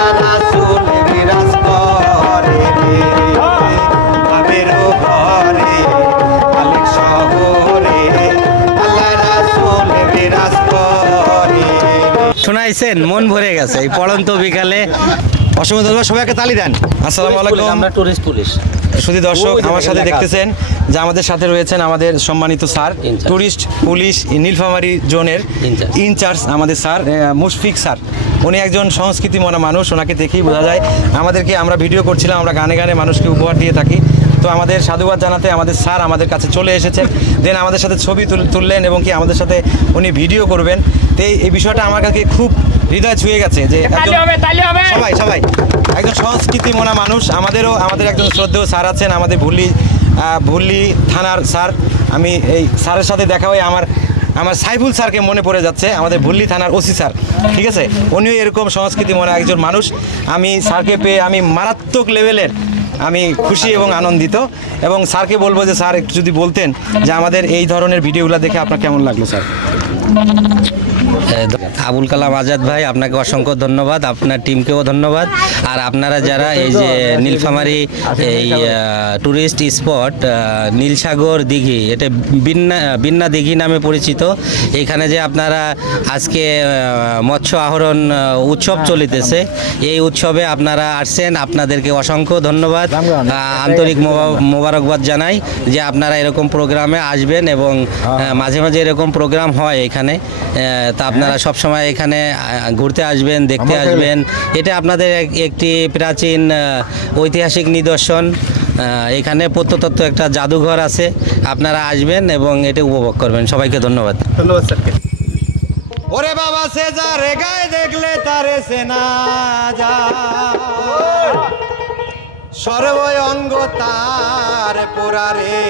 আল্লাহ রাসূল বিরাজ করে রে ভাবের ঘরে আলেক শহরে আল্লাহ রাসূল বিরাজ করে। শোনাইছেন, মন ভরে গেছে এই পড়ন্ত বিকালে। অসংখ্য ধন্যবাদ, সবাইকে তালি দেন। আসসালামু আলাইকুম। আমরা টুরিস্ট পুলিশ। শুধু দর্শক, আমার সাথে দেখতেছেন যে আমাদের সাথে রয়েছেন আমাদের সম্মানিত স্যার, টুরিস্ট পুলিশ নীলফামারী জোনের ইনচার্জ আমাদের স্যার মুশফিক স্যার। উনি একজন সংস্কৃতি মনা মানুষ, ওনাকে দেখেই বোঝা যায়। আমরা ভিডিও করছিলাম, আমরা গানে গানে মানুষকে উপহার দিয়ে থাকি। তো আমাদের সাধুবাদ জানাতে আমাদের স্যার আমাদের কাছে চলে এসেছেন, দেন আমাদের সাথে ছবি তুললেন এবং কি আমাদের সাথে উনি ভিডিও করবেন। তো এই বিষয়টা আমার কাছে খুব হৃদয় ছুঁয়ে গেছে যে সবাই একজন সংস্কৃতি মনা মানুষ। আমাদের একজন শ্রদ্ধেয় স্যার আছেন, আমাদের ভুল্লি থানার স্যার। আমি এই স্যারের সাথে দেখা হয়ে আমার সাইফুল স্যারকে মনে পড়ে যাচ্ছে, আমাদের ভুল্লি থানার ওসি স্যার। ঠিক আছে, উনিও এরকম সংস্কৃতি মনা একজন মানুষ। আমি স্যারকে পেয়ে আমি মারাত্মক লেভেলের আমি খুশি এবং আনন্দিত। এবং স্যারকে বলবো যে স্যার একটু যদি বলতেন যে আমাদের এই ধরনের ভিডিওগুলো দেখে আপনার কেমন লাগলো স্যার? আবুল কালাম আজাদ ভাই, আপনাকে অসংখ্য ধন্যবাদ, আপনার টিমকেও ধন্যবাদ। আর আপনারা যারা এই যে নীলফামারী এই ট্যুরিস্ট স্পট নীলসাগর দিঘি, এটা বিন্না দিঘি নামে পরিচিত, এখানে যে আপনারা আজকে মৎস্য আহরণ উৎসব চলিতেছে, এই উৎসবে আপনারা আসছেন, আপনাদেরকে অসংখ্য ধন্যবাদ, আন্তরিক মোবারকবাদ জানাই যে আপনারা এরকম প্রোগ্রামে আসবেন এবং মাঝে মাঝে এরকম প্রোগ্রাম হয় এখানে। তা আপনারা সবসময় এখানে ঘুরতে আসবেন, দেখতে আসবেন। এটা আপনাদের একটি প্রাচীন ঐতিহাসিক নিদর্শন। এখানে প্রত্নতত্ত্ব একটা জাদুঘর আছে, আপনারা আসবেন এবং এটা উপভোগ করবেন। সবাইকে ধন্যবাদ। ধন্যবাদ স্যারকে। ওরে বাবা সে যারে গায়ে দেখলে তারে সেনা যায়, সর্ব অঙ্গ তার পোড়ারে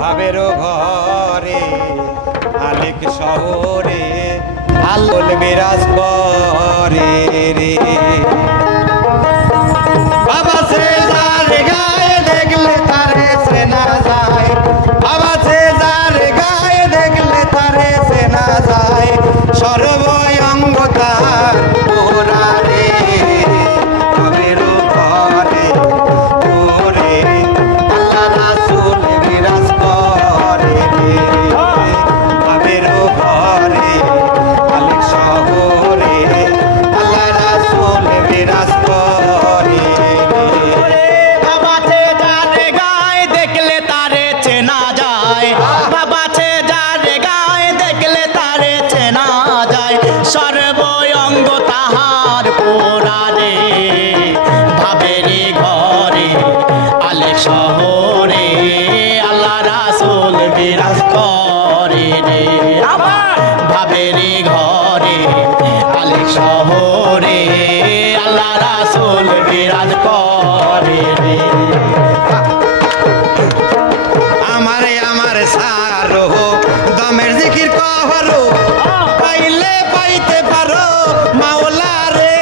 ভাবের ঘরে আলেক শহরে আল্লাহ বিরাজ করে রে বাবা সে যারে গায়ে দেখলে তারে সেনা যায়, বাবা সে যারে গায়ে দেখলে তারে সেনা যায়, সর্ব অঙ্গ তার পোড়ারে ভাবের ঘরে তোরে আল্লাহ রাসূল বিরাজ করে রে ভাবের ঘরে আলেক শহরে আল্লাহ রাসূল বিরাজ করে রে বাবা সে যারে গায়ে দেখলে তারে চেনা যায়, বাবা সে যারে গায়ে দেখলে তারে চেনা যায়, সর্ব অঙ্গ তাহার পোড়ারে ভাবেরি ঘরে আলেক শহরে আল্লাহ রাসূল বিরাজ করে রে আমার ভাবেরি ঘরে আলেক শহরে আল্লাহ রাসূল বিরাজ করে রে। আমার সারো দমের জিকির কহরো পাইলে পাইতে পারো মাওলা রে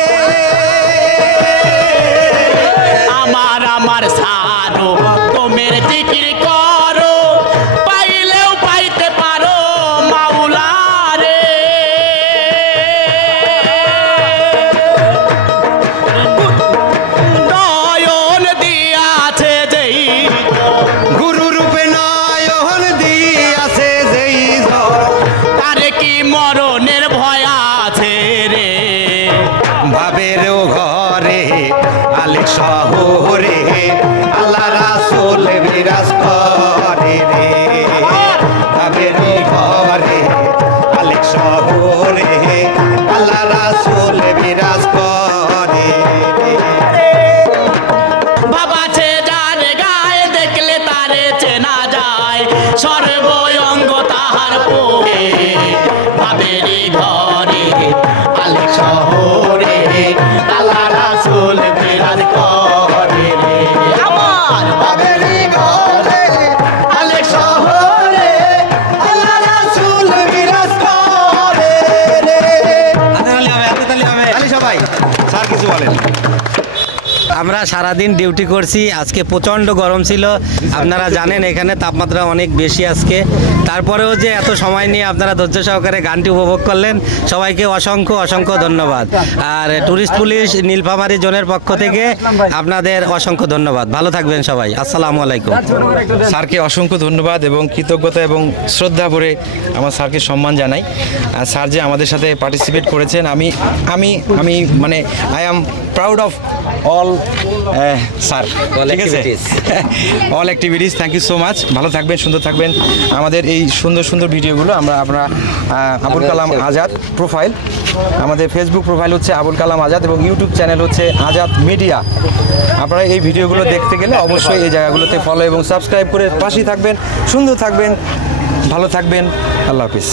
আমার সারো তোমের জিকির করো পাইলেও পাইতে পারো মাওলা রে। নয়ন দিয়াছে যেই গুরু রূপে নয়ন দিয়াছে যেই তারে কি মরণের ভয় আছে রে ভাবের ঘরে আলেক শহরে আল্লাহ রাসূল বিরাজ করে রে ভাবের ঘরে আলেক শহরে আল্লাহ রাসূল বিরাজ করে রে বাবা সে যারে গায়ে দেখলে তারে চেনা যায়, সর্ব অঙ্গ তাহার পোড়ে ভাবেরি ঘরে আলেক শহরে আল্লাহ রাসূল বিরাজ করে রে আমার ভাবেরি ঘরে আলেক শহরে আল্লাহ রাসূল বিরাজ করে রে। হাতে তালি হবে, হাতে তালি হবে। তালি সবাই। স্যার কিছু বলেন। আমরা সারাদিন ডিউটি করছি, আজকে প্রচণ্ড গরম ছিল, আপনারা জানেন এখানে তাপমাত্রা অনেক বেশি আজকে। তারপরেও যে এত সময় নিয়ে আপনারা ধৈর্য সহকারে গানটি উপভোগ করলেন, সবাইকে অসংখ্য অসংখ্য ধন্যবাদ। আর ট্যুরিস্ট পুলিশ নীলফামারী জোনের পক্ষ থেকে আপনাদের অসংখ্য ধন্যবাদ। ভালো থাকবেন সবাই, আসসালামু আলাইকুম। স্যারকে অসংখ্য ধন্যবাদ এবং কৃতজ্ঞতা এবং শ্রদ্ধা ভরে আমার স্যারকে সম্মান জানাই। আর স্যার যে আমাদের সাথে পার্টিসিপেট করেছেন, আমি আমি আমি মানে I am proud of all sir, ঠিক আছে, all activities. Thank you so much. ভালো থাকবেন, সুন্দর থাকবেন। আমাদের এই সুন্দর সুন্দর ভিডিওগুলো আমরা আবুল কালাম আজাদ প্রোফাইল, আমাদের ফেসবুক প্রোফাইল হচ্ছে আবুল কালাম আজাদ এবং ইউটিউব চ্যানেল হচ্ছে আজাদ মিডিয়া। আপনারা এই ভিডিওগুলো দেখতে গেলে অবশ্যই এই জায়গাগুলোতে ফলো এবং সাবস্ক্রাইব করে পাশেই থাকবেন, সুন্দর থাকবেন, ভালো থাকবেন। আল্লাহ হাফিজ।